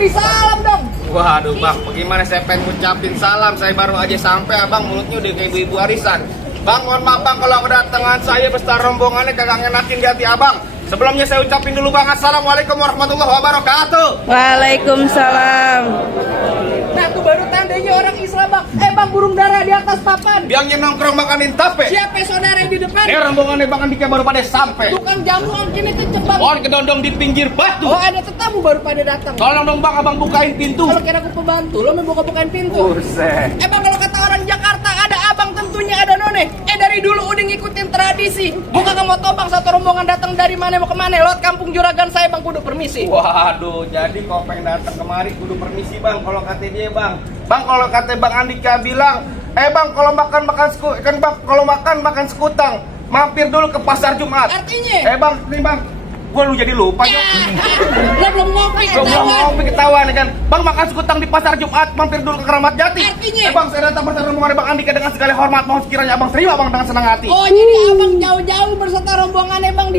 beri salam dong. Waduh bang, bagaimana saya pengen ngucapin salam. Saya baru aja sampai, abang mulutnya udah kayak ibu-ibu arisan. Bang, mohon maaf bang kalau kedatangan saya beserta rombongannya kagak ngenakin di hati abang. Sebelumnya saya ucapin dulu bang, assalamualaikum warahmatullahi wabarakatuh. Waalaikumsalam. Nah tuh baru tandanya orang Islam bang. Bang, burung dara di atas papan. Biangnya nongkrong makanin tape. Siapa saudara di depan? Rombongannya bang Andika baru pada sampai. Tukang jamu angkinnya kenceng bang. Pohon kedondong di pinggir batu. Oh ada tetamu baru pada datang. Tolong dong bang, abang bukain pintu. Kalau kira aku pembantu, lo mau bukain pintu. Buset. Bang, kalau kata orang Jakarta ada abang tentunya ada none. Dari dulu udah ngikutin tradisi. Bukan kamu tau bang, satu rombongan datang dari mana mau kemana. Lewat kampung Juragan saya bang, kudu permisi. Waduh, jadi kalau pengen datang kemari kudu permisi bang. Kalau kata dia bang, kalau kata bang Andika bilang, bang kalau makan kalau makan sekutang, mampir dulu ke pasar Jumat. Artinya? Bang, nih bang, gue lu jadi lupa Ya, Jok. lo belum ngopi Gue belum ngopi ketahuan kan. Bang makan sekutang di pasar Jumat, mampir dulu ke Keramat Jati. Artinya? Bang, saya datang bersama rombongan bang Andika dengan segala hormat. Mohon sekiranya abang terima bang dengan senang hati. Oh jadi abang jauh-jauh berserta rombongannya bang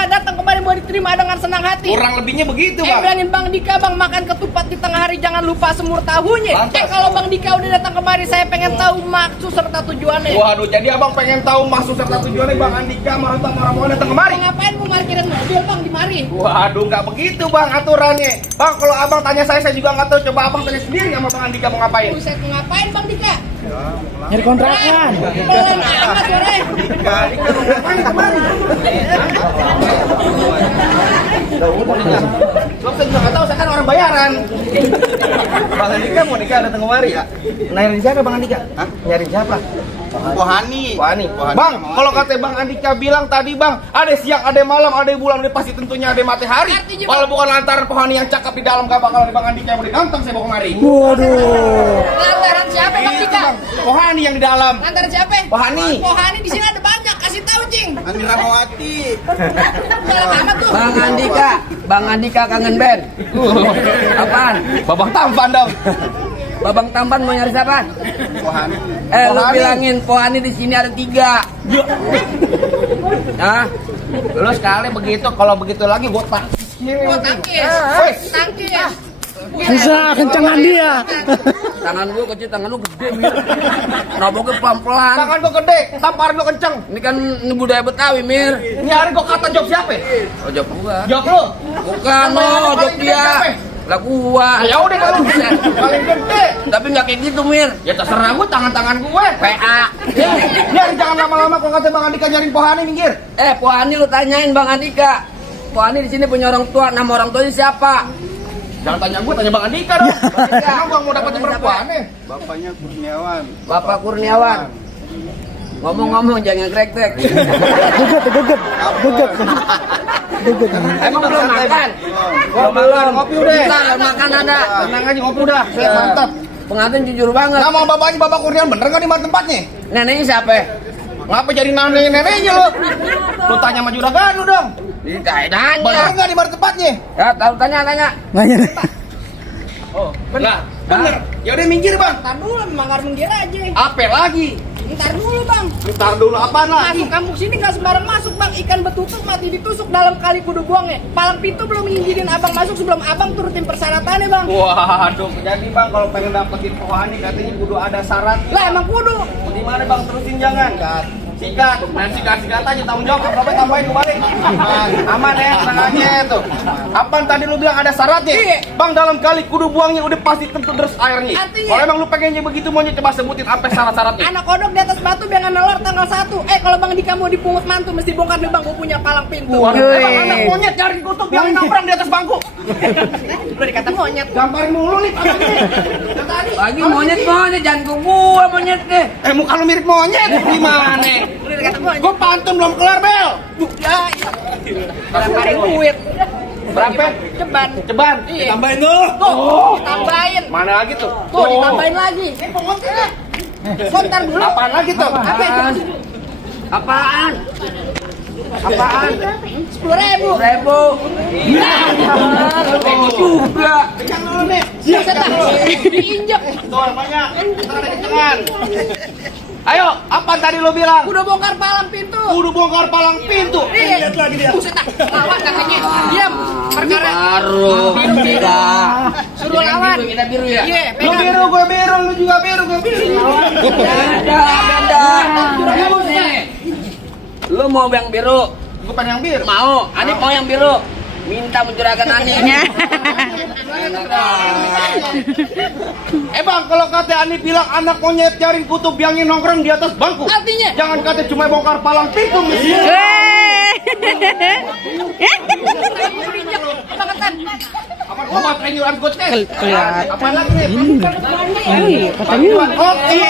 datang kemarin mau diterima dengan senang hati. Kurang lebihnya begitu bang. Bilangin bang Dika bang makan ketupat di tengah hari jangan lupa semur tahunya. Mantap. Kalau bang Dika udah datang kemari saya pengen tahu maksud serta tujuannya. Waduh, jadi abang pengen tahu maksud serta tujuannya bang Andika rombongan datang kemari. Bang, ngapain mau parkirin mobil bang di mari? Waduh, nggak begitu bang aturannya. Bang, kalau abang tanya saya juga nggak tahu. Coba abang tanya sendiri sama bang Andika mau ngapain. Buset, mau ngapain bang Dika? Nyari kontrakan. Pelan amat suaranya. Ngapain kemari? Lo saya juga nggak tahu, saya kan orang bayaran. Bang Andika mau nikah datang kemari ya? Nyariin siapa bang Andika? Hah? Nyariin siapa? Pohani. Bang, kalau kata bang Andika bilang tadi bang, ada siang, ada malam, ada bulan, ada pasti tentunya ada matahari. Artinya, Kalau bukan lantaran pohani yang cakep di dalam, gak bakal ada bang Andika yang boleh ganteng saya bawa kemari. Waduh. Lantaran siapa bang Itu Dika? bang, pohani yang di dalam. Lantaran siapa? Pohani. Pohani di sini ada banyak, kasih tahu cing. Andi Rahmawati. Dalam amat tuh. Bang Andika kangen band. Apaan? Babang tampan dong. Babang Tampan mau nyari siapa? Pohani. Lu Pohani. bilangin Pohani di sini ada 3. Nah, Lu sekali begitu, kalau begitu lagi gua tak. Gua tangkis. Tangkis. susah kencengan dia. Tangan gua kecil, tangan lu gede, Mir. Naboknya pelan-pelan. Tangan gua gede, tamparan gua kenceng. Ini kan budaya Betawi, Mir. Ini hari gua kata job siapa? Oh, jawab gua. Job lu. Bukan, no, jawab dia. Lah gua. Ya udah kalau paling gede. Tapi nggak kayak gitu, Mir. Ya terserah gua, tangan-tangan gue. PA. Nyari jangan lama-lama kalau kata bang Andika nyariin pohani minggir. Pohani lu tanyain Bang Andika. Pohani di sini punya orang tua, nama orang tuanya siapa? Jangan tanya gue, tanya bang Andika dong. Emang gua mau dapetin perempuan nih. Bapaknya Kurniawan. Bapak Kurniawan. Ngomong-ngomong jangan krek-krek. Guget. Emang belum makan? Belum makan, ngopi udah. Bentar, makan ada. Tenang aja ngopi udah, saya mantap. Pengantin jujur banget. Nama bapaknya Bapak Kurniawan bener nggak di tempatnya? Neneknya siapa? Ngapa jadi neneknya lu? Lu tanya sama juragan lu dong. Tidak Bener nanya. nggak di tempatnya? Ya, tahu tanya. Oh, bener. Bener. Ya udah minggir bang. Ntar dulu, manggar menggir aja. Apa lagi? Ntar dulu bang. Ntar dulu apaan lagi? Masuk kampung sini nggak sembarang masuk bang. Ikan betutuk mati ditusuk dalam kali kudu buangnya. Palang pintu belum ngizinin abang masuk sebelum abang turutin persyaratannya bang. Waduh, jadi bang kalau pengen dapetin pohani katanya kudu ada syarat. Lah emang kudu. Gimana bang, terusin jangan. Sikat, sikat aja tanggung jawab. Apa tambahin kembali? Aman ya, tenang aja tuh. Apaan tadi lu bilang ada syaratnya? Iya. Bang dalam kali kudu buangnya udah pasti tentu terus airnya. Artinya? Kalau emang lu pengennya begitu maunya coba sebutin apa syarat-syaratnya. Anak kodok di atas batu biar nggak nelor tanggal 1. Kalau bang Dika mau dipungut mantu mesti bongkar nih bang. Gue punya palang pintu. Waduh, emang anak monyet cari kutub yang nongkrong di atas bangku. Udah dikata monyet. Gamparin mulu nih tangannya. Yang tadi. Lagi monyet jangan ke gua monyet deh. Muka lu mirip monyet. Gimana? Udah dikata monyet. Gue pantun belum kelar bel. Ya, gamparin duit. Berapa? Ceban. Iya. Tambahin tuh. Tuh, ditambahin. Mana lagi tuh? Tuh, ditambahin lagi. Bentar dulu. Apaan lagi tuh? Apa itu? Apaan? 10.000. 1000. Juga. Pegang dulu nih. Buset dah. Diinjek. Tuh banyak. Ntar ada kecengan. Ayo, apa tadi lo bilang? Udah bongkar palang pintu. Kudu bongkar palang pintu. Iya. Lihat lagi dia. Buset dah. Lawan katanya. Diam. Perkara Baru. Tidak. suruh lawan. Kita biru ya. Iya, Lu pegang. biru, gue biru, lu juga biru, gue biru. Beda. Lu mau yang biru? Gue pengen yang biru. Mau. Ani mau yang biru. Minta mencurahkan Ani. Bang, kalau kata Ani bilang anak monyet jaring kutub yang nongkrong di atas bangku. Artinya? Jangan kata cuma bongkar palang pintu, Miss. Apa gua trenyuran gue tes? Apa lagi nih? Katanya Oke.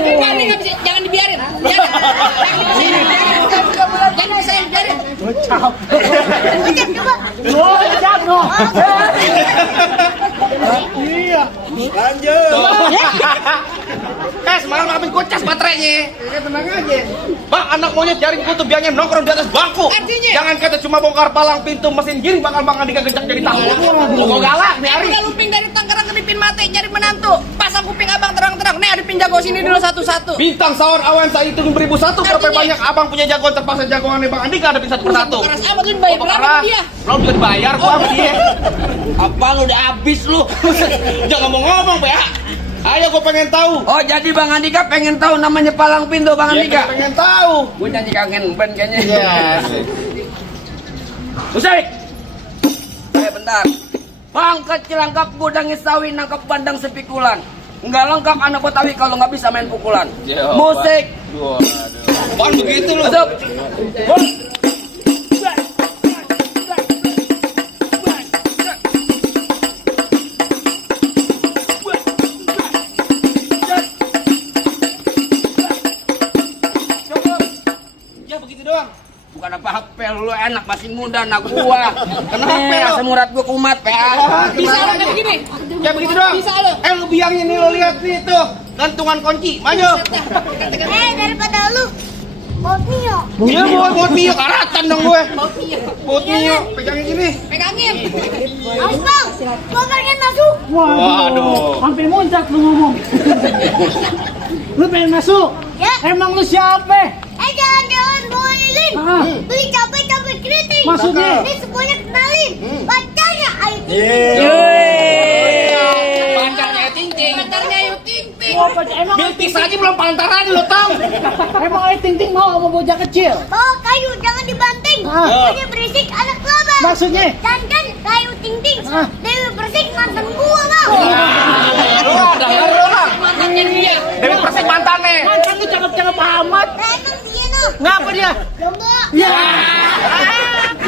Ini nggak bisa, jangan dibiarin. Jangan bisa biarin. Semalam habis gocas baterainya. Tenang aja. Bang, anak monyet jaring kutub yang nongkrong di atas bangku. Artinya? Jangan kata cuma bongkar palang pintu mesin giring bakal Bang Andika gejak jadi tahu. Lu galak nih Ari. Udah luping dari Tangerang ke Dipin Mate cari menantu. Pasang kuping abang terang-terang. Nih ada jago sini dulu satu-satu. Bintang sahur awan saya hitung 1001. Berapa Artinya? banyak abang punya jagoan terpaksa jagoan Bang Andika ada satu persatu. Keras amat lu dibayar berapa sama dia? Lo udah dibayar gua sama dia. Apa lu udah habis lu? Jangan ngomong-ngomong, ya. Ayo gua pengen tahu. Oh, jadi Bang Andika pengen tahu namanya palang pintu Bang Iya, Andika. pengen tahu. Gue nyanyi kangen band kayaknya. Yes. Musik. Bentar. Bang kecil angkap gudang sawi nangkap bandang sepikulan. Enggak lengkap anak Betawi kalau nggak bisa main pukulan. Musik. Bang begitu lu. Masuk. Ya begitu doang. Bukan apa-apa lu enak masih muda anak gua. Kenapa Nih, lu? asam urat gua kumat PA. Bisa lo kayak begini. Ya begitu doang. Bisa lo. Lu biangin nih lo lihat nih tuh. Gantungan kunci. Maju. Daripada lu Baut Mio. Iya buat Mio karatan dong gue. Mau Mio. Buat Mio pegangin gini. Pegangin. Awas bang, gua pengen masuk. Waduh. sampai muncak lu ngomong. Lu pengen masuk? Ya. Emang lu siapa? Jangan-jangan bawa lilin. Ah. Beli capek-capek kritik. Maksudnya? Ini semuanya kenalin. Pacarnya Ayu. Pancarnya ting-ting. Pancarnya Ayu ting-ting. Oh, emang Biltis aja belum pantaran lo tau. emang Ayu Ting Ting mau sama bocah kecil? Bawa kayu, jangan dibanting. Ah. Punya berisik anak laba. Maksudnya? Dan kan kayu ting-ting. Ah. Dewi berisik mantan gua bang. Mantannya dia. Dewi Persik mantannya. Mantan lu cakep-cakep amat. Nah emang dia no. Ngapa dia? Jomblo. Ya.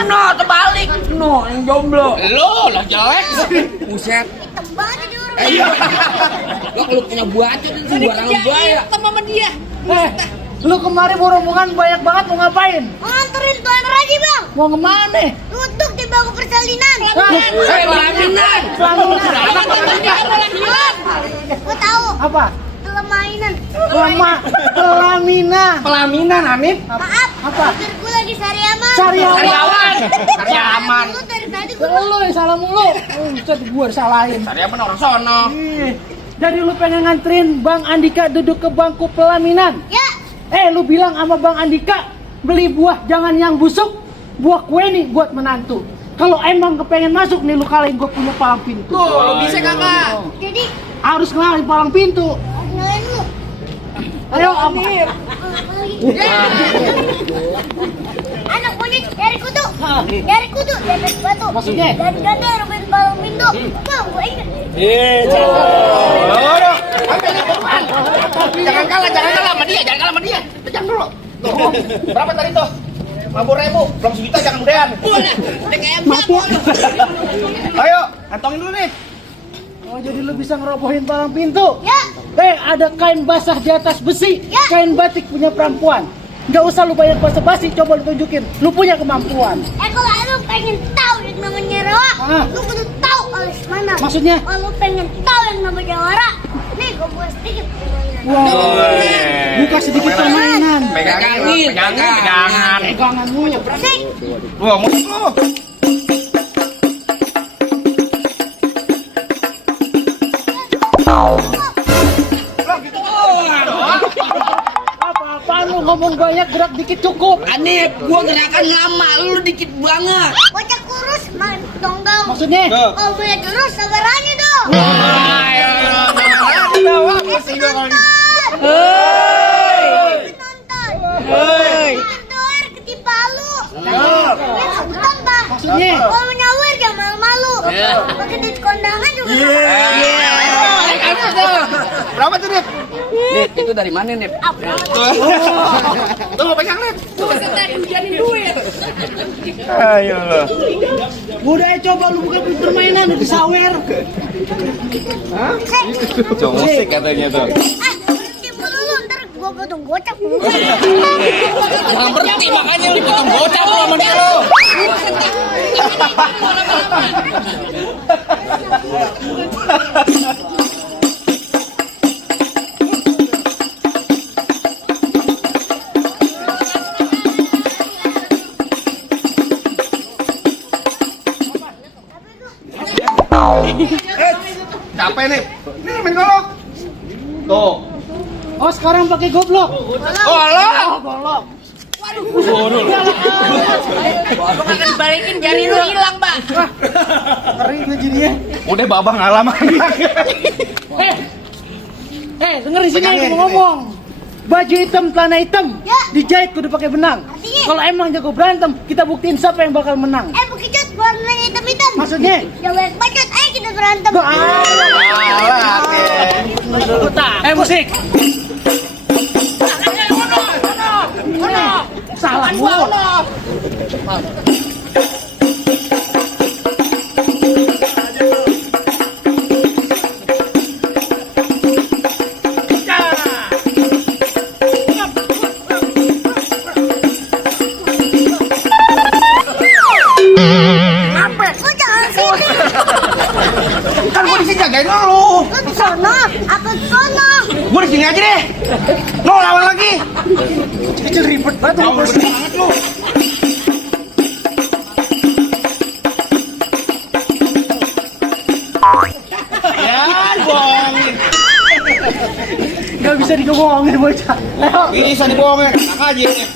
No, terbalik. No, yang jomblo. Lo jelek. Buset. Hitam banget jadi orang. Lo kalau punya buacot itu sembarangan buaya. Sama sama dia. Lu kemarin rombongan banyak banget mau ngapain? Mau nganterin Tuan Raji bang. Mau kemana? Duduk di bangku persalinan. Pelaminan. Gua tahu. Apa? Kelainan. Pelaminan. Pelaminan Hanif. Maaf. Apa? Pikir gua lagi sariaman. Sariawan. Sariaman. Lu dari tadi gua Lu yang salah mulu. Ustad gua disalahin. Sariaman orang sono. Jadi lu pengen nganterin Bang Andika duduk ke bangku pelaminan? ya. Lu bilang sama Bang Andika beli buah jangan yang busuk, buah kue nih buat menantu. Kalau emang kepengen masuk nih lu kalahin gua punya palang pintu. Tuh, bisa kakak. Jadi Harus kenalin palang pintu. kenalin lu. Ayo apa? Anak monyet dari kutu. Dari kutu di atas batu. Maksudnya? Dan ganda ruben palang pintu. Bang, gua ingat. Jangan kalah sama dia, Jangan dulu. Tuh, berapa tadi tuh? 50.000, belum sejuta jangan gedean. Boleh. Udah kayak apa? Ayo, kantongin dulu nih. Oh jadi lu bisa ngerobohin palang pintu? Ya. Ada kain basah di atas besi, Ya. kain batik punya perempuan. Nggak usah lu banyak basa-basi, coba lu tunjukin. Lu punya kemampuan. Kalau lu pengen tahu yang namanya rawa, Ah. lu kudu tahu alas mana. Maksudnya? Kalau lu pengen tahu yang namanya wara, nih gua buat sedikit. Buka sedikit permainan. Pegangin. Pegangan. Pegangan mulu. Sik. Wah, musik lu. Apa-apaan lu? ngomong banyak, gerak dikit cukup. Anip, gua gerakan lama, lu dikit banget. Bocah kurus, dong dong. Maksudnya? Kalau boleh kurus, sabar aja dong. Nonton. Nonton, ketipa lu. Ya, sebutan, Pak. Maksudnya? Kalau menyawer jangan malu-malu. Pakai duit kondangan juga. Berapa tuh, Nip? Nip, itu dari mana, Nip? Tuh, pegang, Nip. Tuh tadi hujanin duit. Ayo lo. Udah coba lu buka pintu permainan di sawer. Cowok musik katanya tuh. Berhenti mulu lu, ntar gua potong gocap lu. Jangan berhenti, makanya lu potong gocap lu sama dia lu. Capek, Nip. Nih, main golok. Tuh. Oh sekarang pakai goblok. Golok. Golok. Abang akan balikin jari lu hilang, Pak. Kering jadinya. Udah babang ngalaman. Denger di sini Pegangin. aku ngomong. Baju hitam, celana hitam, Ya. dijahit kudu pakai benang. Artinya? Kalau emang jago berantem, kita buktiin siapa yang bakal menang. Begitu warnanya hitam-hitam. Maksudnya? Ya banyak bacot, ayo kita berantem. Musik. Salah mulu. Lu jangan sini. Kan gua di sini jagain lu. Lu di sana, aku di sana. Gua di sini aja deh. No, lawan lagi. Kecil ribet banget. Mau gede banget lu. Ya, bohongin. Gak bisa digomongin bocah. Ayo. Bisa dibohongin. Enak aja nih.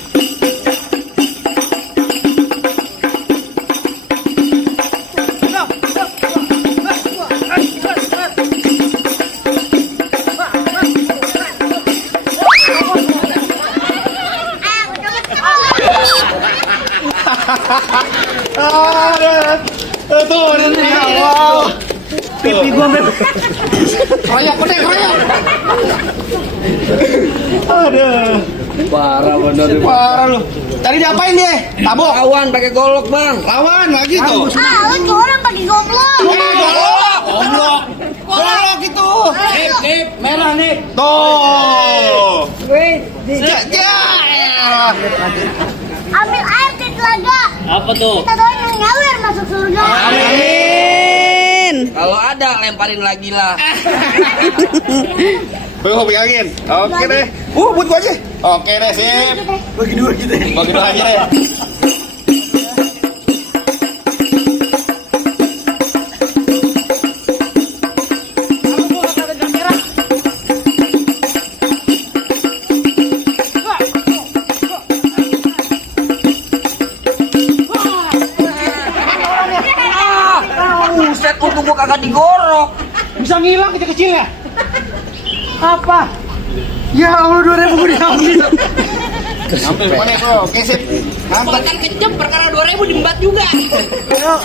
Tuh, ini Allah. Pipi gua sampai Kroyok, kroyok. Aduh. Parah bener. Parah lu. Tadi diapain dia? Tabok. Lawan pakai golok, Bang. Lawan lagi tuh. Lu curang pakai goblok. Golok. Golok. Golok itu. Nip, merah nih. Tuh. Ya, ya. Ambil air di telaga. Apa tuh? Kita doain yang nyawer masuk surga. Kalau ada lemparin lagi lah. Gue pegangin. Oke deh. Buat gua aja. Oke deh, sip. bagi dua gitu. Bagi dua aja deh. Buset, untung gua kagak digorok. Bisa ngilang kecil-kecilnya. Apa? Ya Allah 2000 gue diambil. Ambil mana bro? Oke sip. Mantap. Bukan kejam perkara 2000 diembat juga. Ayo.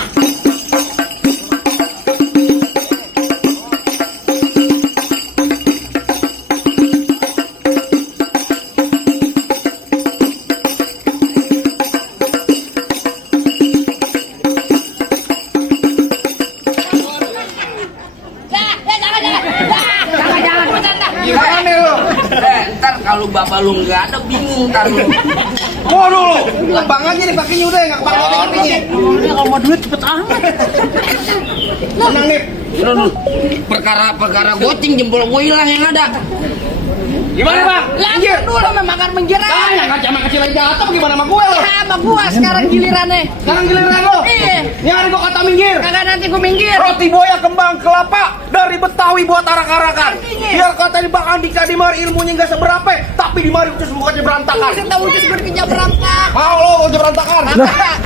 Gimana nih lu? Ntar kalau bapak lu nggak ada bingung ntar lu. Waduh lu. Kebang aja nih pakainya udah enggak kebang aja pakainya. Ngomongnya kalau mau duit cepet amat. Menang nih. Perkara gocing jempol gue hilang yang ada. Gimana bang? Minggir dulu memang kan menggir Ah, aja. yang kacama kecil aja jatuh gimana sama gue lo? Ya sama gua sekarang gilirannya. Sekarang giliran lo. Iya. Nyari gua kata minggir. Kagak nanti gua minggir. Roti boya kembang kelapa dari Betawi buat arak-arakan. Artinya? Biar kata di Bang Andika di mari ilmunya nggak seberapa, tapi di mari ucus mukanya berantakan. Saya tahu udah gua dikejar berantak. Mau lo udah berantakan.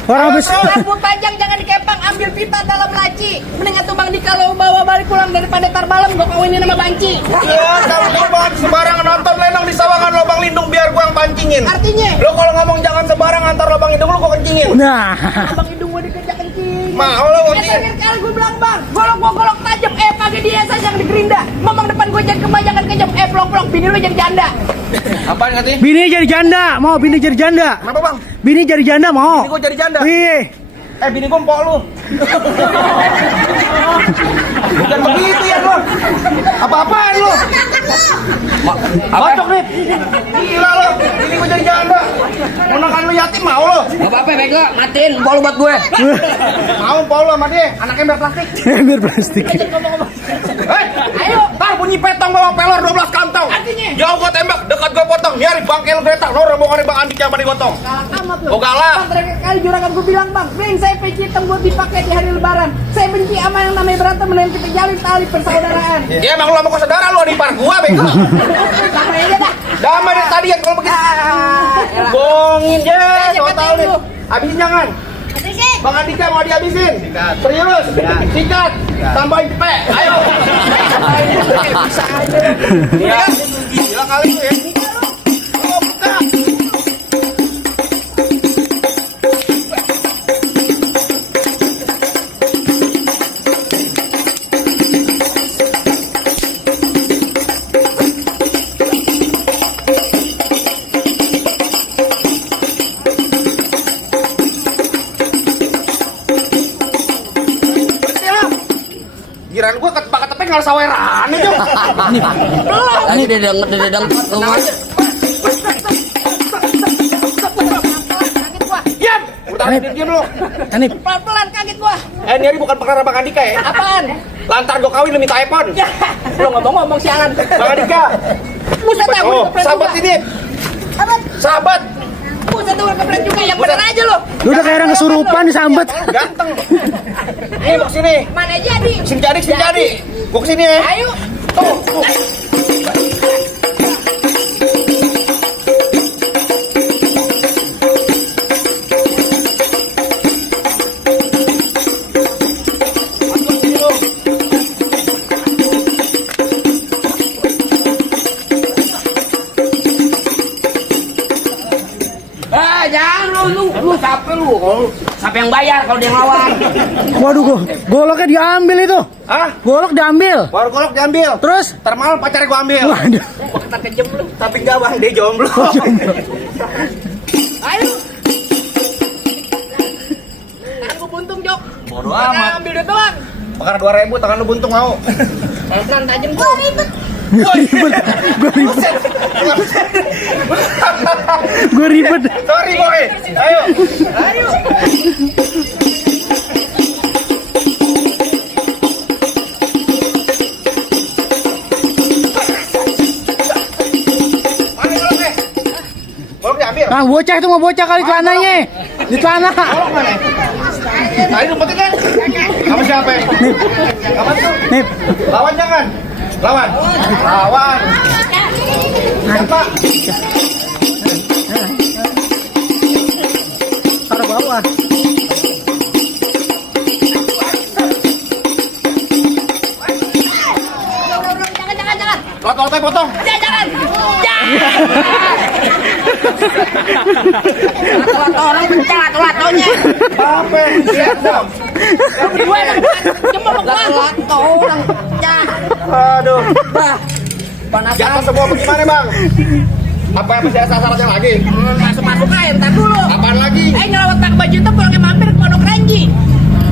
Orang habis Rambut panjang jangan dikepang, ambil pita dalam laci. Mendingan tuh Bang Dika lo bawa balik pulang daripada tar malam gua kawinin sama Banci. Ya, kalau gua banget sembarangan nonton lenong di sawangan lubang lindung biar gua yang pancingin. Artinya? Lo kalau ngomong jangan sembarangan antar lubang hidung lo gua kencingin. Nah, Abang hidung gua dikejar kencing. Mau lo kencingin. Terakhir kali gue bilang bang, golok tajam, pagi dia saya yang di gerinda. Ngomong depan gue jangan kebanyakan kejam, pelok-pelok, bini lu jadi janda. Apaan nanti? bini jadi janda, mau bini jadi janda. Kenapa bang? Bini jadi janda mau. Bini gua jadi janda. Iya. Bini gua empok lu. Bukan begitu ya lo. Apa-apaan lu? Bacok nih. Gila lo. Bini gua jadi janda. Ponakan lu yatim mau lo. Gak apa-apa bego, matiin bol buat gue. Mau empok lu sama dia. Anaknya biar plastik. Ember plastik. Ayo, tar bunyi petong bawa pelor 12 kantong. Artinya? Jauh gua tembak, dekat gua potong. Nyari bangkel Greta, lo rombongan Bang Andika sama digotong. Galak amat lu. Oh, galak. Bang, terakhir kali juragan gue bilang bang, beng saya peci hitam buat dipakai di hari lebaran. Saya benci sama yang namanya berantem menempel ke jalin tali persaudaraan. Ya emang lo mau ke saudara lo di par gua bego. Sama aja dah. Damai dari tadi yang kalau begitu. Bongin ya, Ayo, kau tahu nih. lu. Habisin jangan. Habisin. Bang Andika mau dihabisin. Serius. Sikat. Tambahin cepe. Ayo. Bisa aja. Iya. Gila kali lu ya. Oh, buka. Giran gua ketepak-ketepak nggak saweran itu. Tadi dedeng rumah. Diam. Udah diam lu. Anip, Pelan-pelan kaget gua. Ini bukan perkara Bang Andika ya. Apaan? Lantar gua kawin lu minta iPhone. Ya, lu ngomong-ngomong sialan. Bang Andika. Buset dah, Oh, gua sahabat ini. Sahabat. Buset dah, kepret juga yang bener aja lu. lu udah kayak orang kesurupan disambet. Ganteng. Nih, mau sini. Mana jadi? Sini jadi. Gua kesini ya. Ayo. Tuh. Jangan lu siapa lu? Siapa yang bayar kalau dia ngelawan? Waduh, goloknya diambil itu. Hah? Golok diambil. Baru golok diambil. Terus? Ntar malam pacarnya gua ambil. Waduh. Kita kejem lu. Tapi enggak bang, dia jomblo. Ayo. Tangan gua buntung, Jok. Bodoh Jangan amat. ambil duit doang. Bakar 2.000 tangan lu buntung mau. Pelan tajam Gua tuh. ribet. Gue ribet. Sorry boy. Ayo. Ayo. Mana goloknya? Golok diambil. Ah, bocah itu mau bocah kali celananya. Di celana. Golok mana? Tadi lumputin kan? Sama siapa? Kamu tuh. Nip, Lawan jangan. Lawan. Lawan. Siapa? taruh bawah. Jangan. Lot-lotnya potong. Jangan. Lato orang pencang lato-latonya. Apa yang siap dong? Gue cuma mau Lato orang pencang. Aduh. Bah. Jatuh semua bagaimana bang? Apa yang masih ada sasarannya lagi? masuk aja ntar dulu. Apaan lagi? Ngelawat pakai baju itu pulangnya mampir ke Pondok Ranji.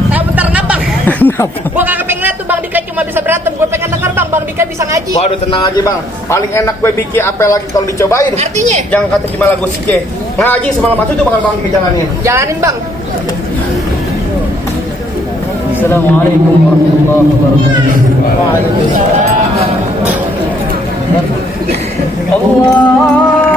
Saya bentar ngabang. Kenapa? Gua kagak pengen lihat tuh Bang Dika cuma bisa berantem. Gua pengen denger Bang Dika bisa ngaji. Waduh tenang aja bang. Paling enak gue bikin apa lagi kalau dicobain. Artinya? Jangan kata gimana lagu sike. Ngaji semalam itu bakal bang ke jalannya. Jalanin Bang. Assalamualaikum warahmatullahi wabarakatuh. Allah